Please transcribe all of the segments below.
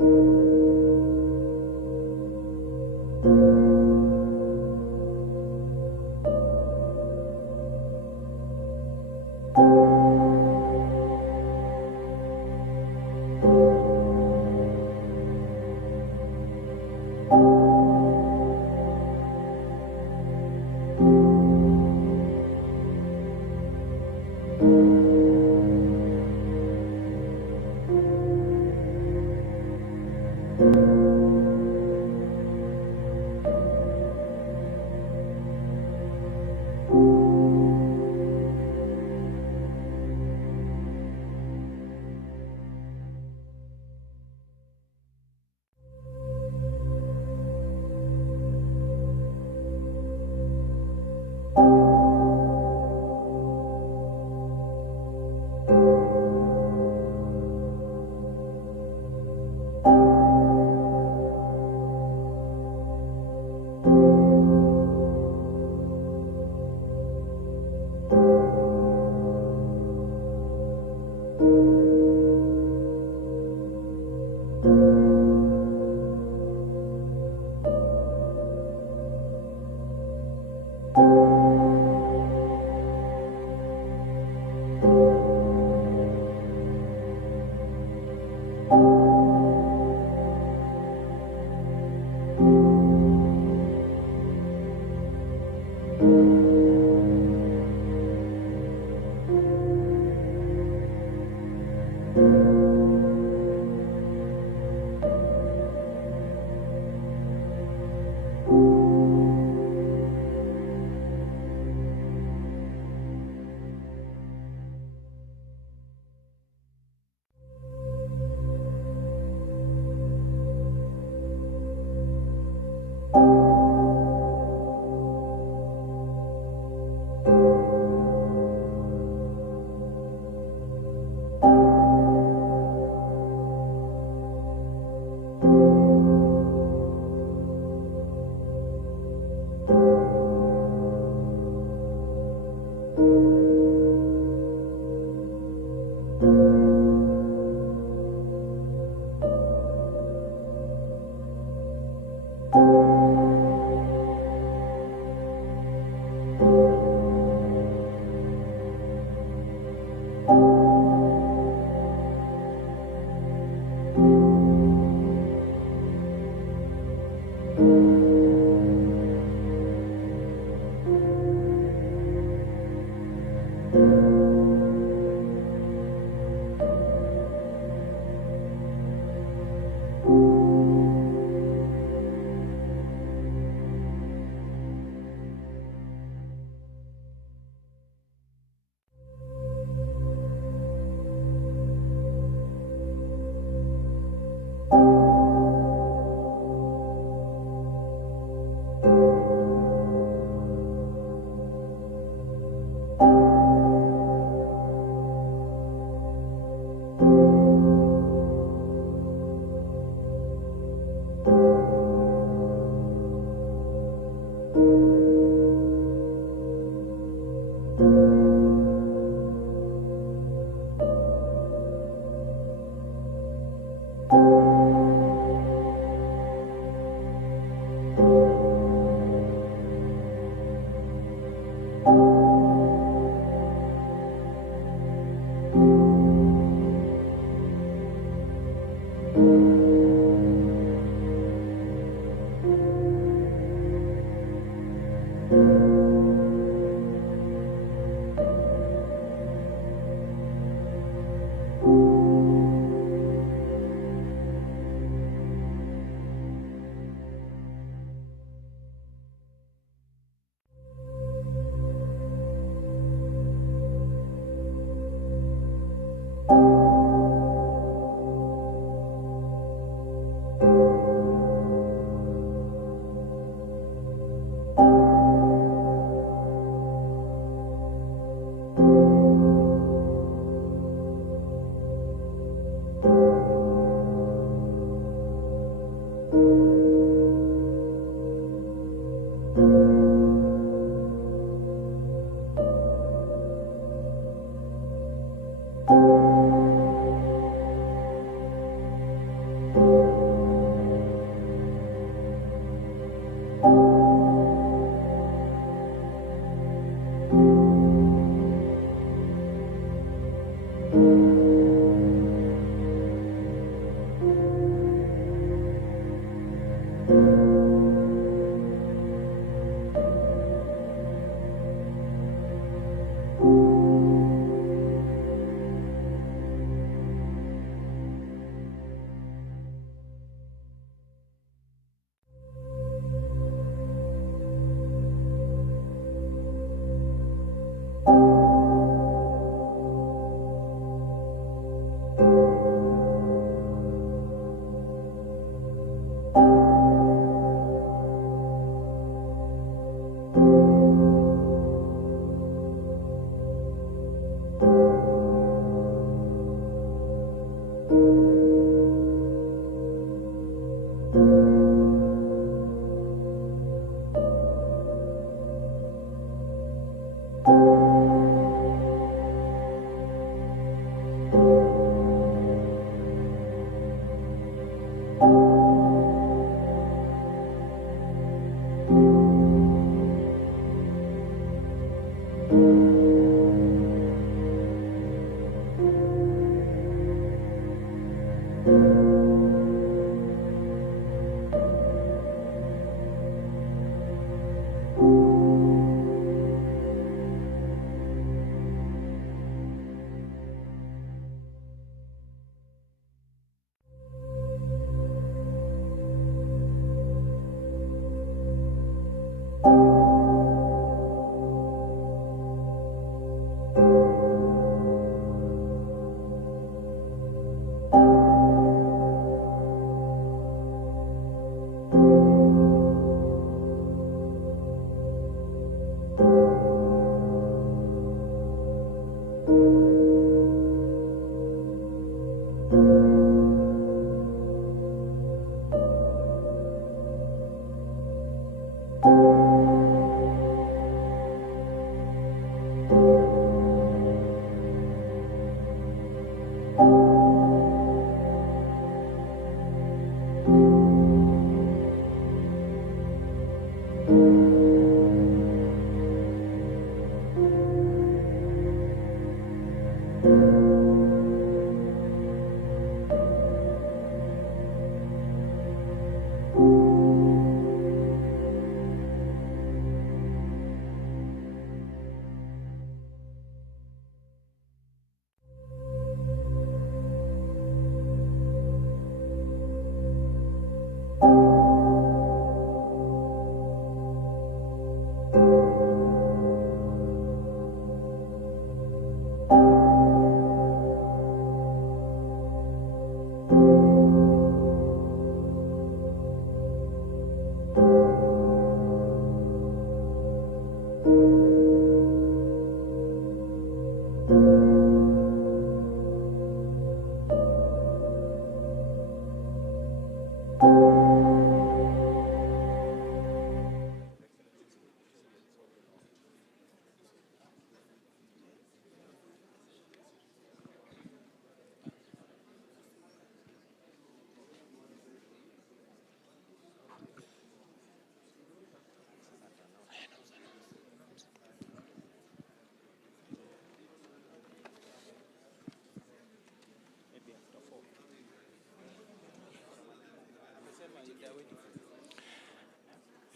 you.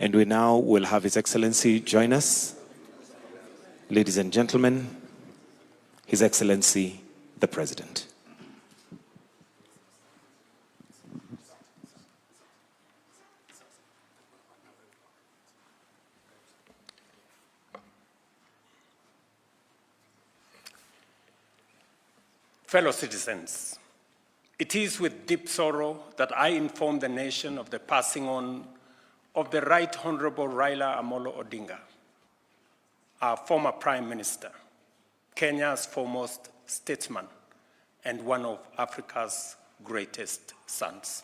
And we now will have His Excellency join us. Ladies and gentlemen, His Excellency, the President. Fellow citizens, it is with deep sorrow that I inform the nation of the passing on of the Right Honorable Raila Amolo Odinga, our former Prime Minister, Kenya's foremost statesman, and one of Africa's greatest sons.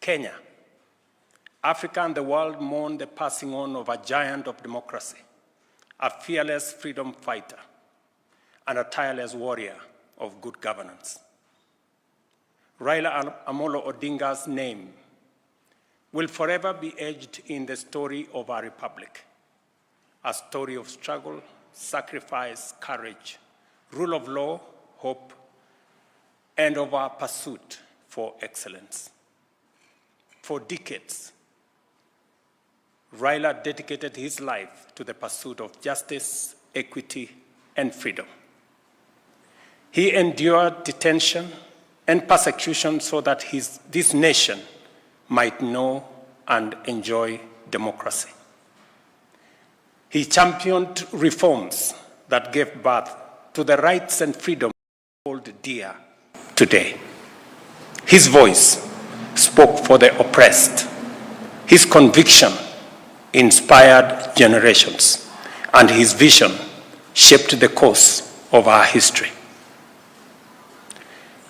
Kenya, Africa and the world mourn the passing on of a giant of democracy, a fearless freedom fighter, and a tireless warrior of good governance. Raila Amolo Odinga's name will forever be etched in the story of our republic, a story of struggle, sacrifice, courage, rule of law, hope, and of our pursuit for excellence. For decades, Raila dedicated his life to the pursuit of justice, equity, and freedom. He endured detention and persecution so that this nation might know and enjoy democracy. He championed reforms that gave birth to the rights and freedom we hold dear today. His voice spoke for the oppressed. His conviction inspired generations, and his vision shaped the course of our history.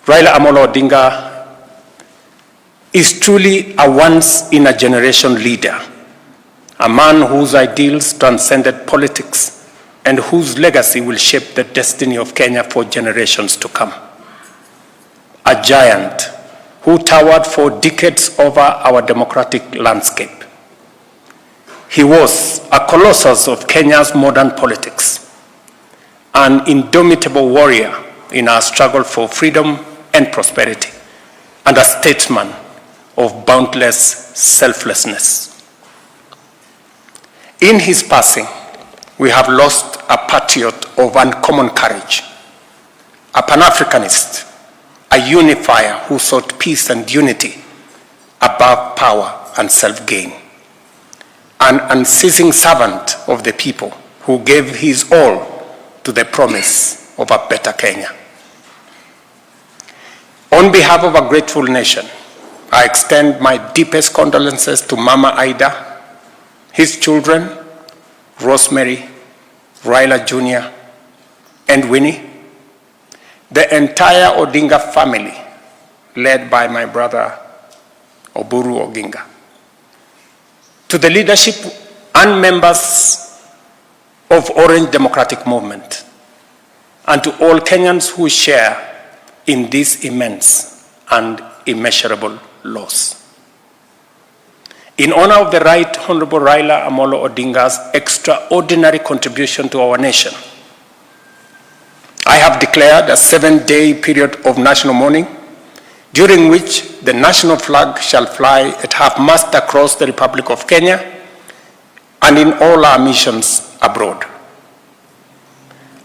Raila Amolo Odinga is truly a once-in-a-generation leader, a man whose ideals transcended politics and whose legacy will shape the destiny of Kenya for generations to come. A giant who towered for decades over our democratic landscape. He was a colossus of Kenya's modern politics, an indomitable warrior in our struggle for freedom and prosperity, and a statesman of boundless selflessness. In his passing, we have lost a patriot of uncommon courage, a Pan-Africanist, a unifier who sought peace and unity above power and self-gain, an unceasing servant of the people who gave his all to the promise of a better Kenya. On behalf of a grateful nation, I extend my deepest condolences to Mama Ida, his children, Rosemary, Raila Jr., and Winnie, the entire Odinga family, led by my brother Oburu Odinga, to the leadership and members of Orange Democratic Movement, and to all Kenyans who share in this immense and immeasurable loss. In honor of the Right Honorable Raila Amolo Odinga's extraordinary contribution to our nation, I have declared a 7-day period of national mourning, during which the national flag shall fly at half-mast across the Republic of Kenya and in all our missions abroad.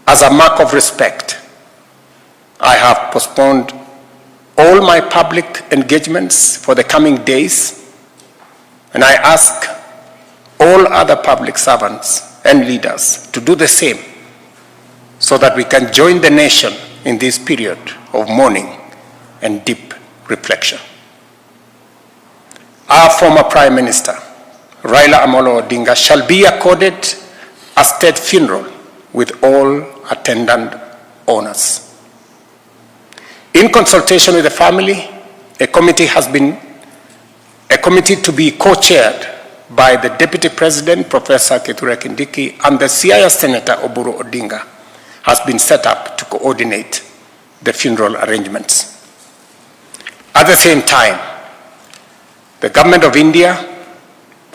As a mark of respect, I have postponed all my public engagements for the coming days, and I ask all other public servants and leaders to do the same so that we can join the nation in this period of mourning and deep reflection. Our former Prime Minister, Raila Amolo Odinga, shall be accorded a state funeral with all attendant honors. In consultation with the family, a committee to be co-chaired by the Deputy President, Professor Kithure Kindiki, and the Siaya Senator Oburu Odinga has been set up to coordinate the funeral arrangements. At the same time, the Government of India,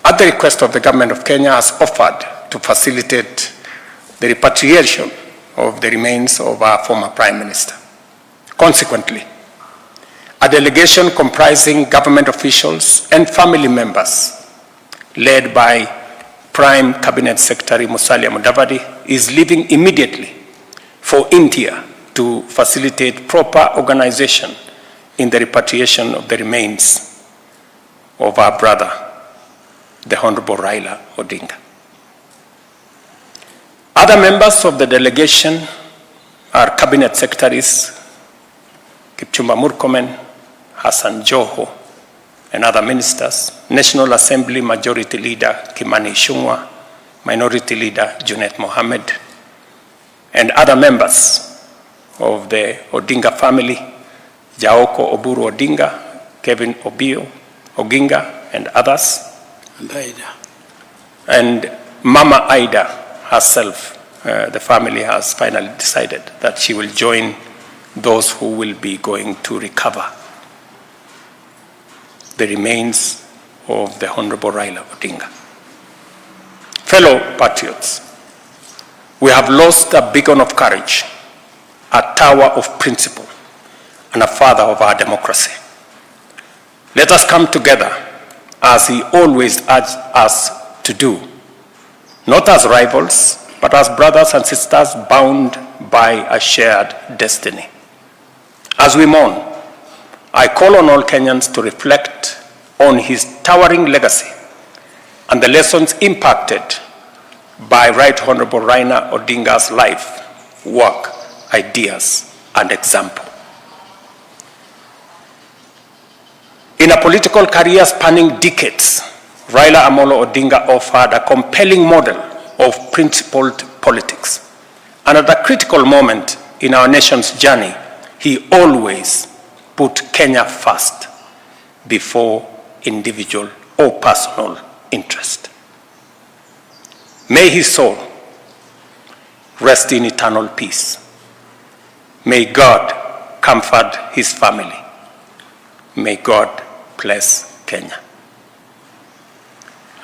at the request of the Government of Kenya, has offered to facilitate the repatriation of the remains of our former Prime Minister. Consequently, a delegation comprising government officials and family members, led by Prime Cabinet Secretary Musalia Mudavadi, is leaving immediately for India to facilitate proper organization in the repatriation of the remains of our brother, the Honorable Raila Odinga. Other members of the delegation are Cabinet Secretaries Kipchumba Murkomen, Hassan Joho, and other ministers, National Assembly Majority Leader Kimani Ichung'wah, Minority Leader Junet Mohammed, and other members of the Odinga family, Jaoko Oburu Odinga, Kevin Obio Oginga, and others. And Ida. And Mama Ida herself, the family has finally decided that she will join those who will be going to recover the remains of the Honorable Raila Odinga. Fellow patriots, we have lost a beacon of courage, a tower of principle, and a father of our democracy. Let us come together as he always urged us to do, not as rivals, but as brothers and sisters bound by a shared destiny. As we mourn, I call on all Kenyans to reflect on his towering legacy and the lessons impacted by Right Honorable Raila Odinga's life, work, ideas, and example. In a political career spanning decades, Raila Amolo Odinga offered a compelling model of principled politics. And at a critical moment in our nation's journey, he always put Kenya first before individual or personal interest. May his soul rest in eternal peace. May God comfort his family. May God bless Kenya.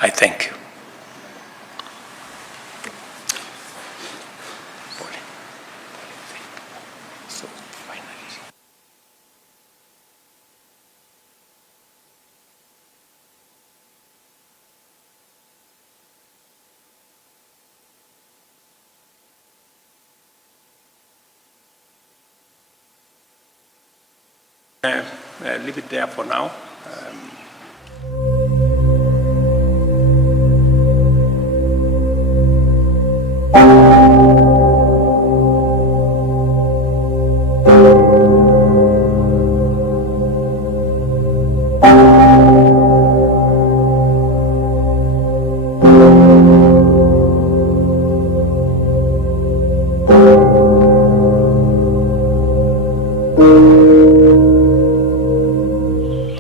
I thank you. So finally. Leave it there for now.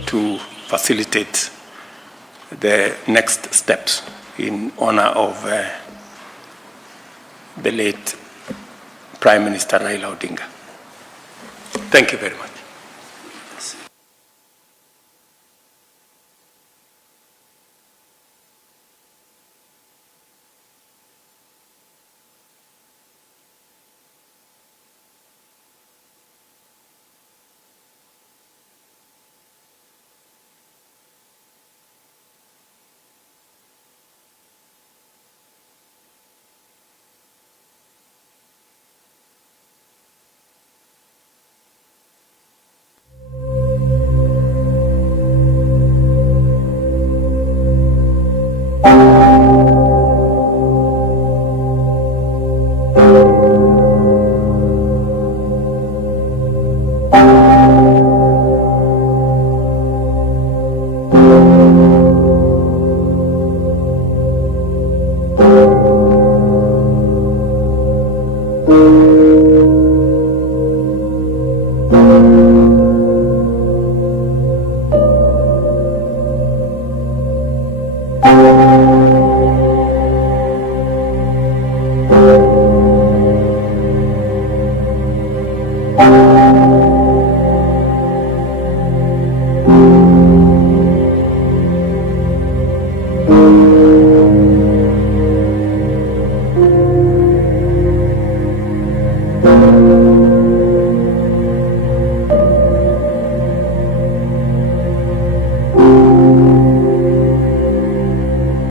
To facilitate the next steps in honor of the late Prime Minister Raila Odinga. Thank you very much.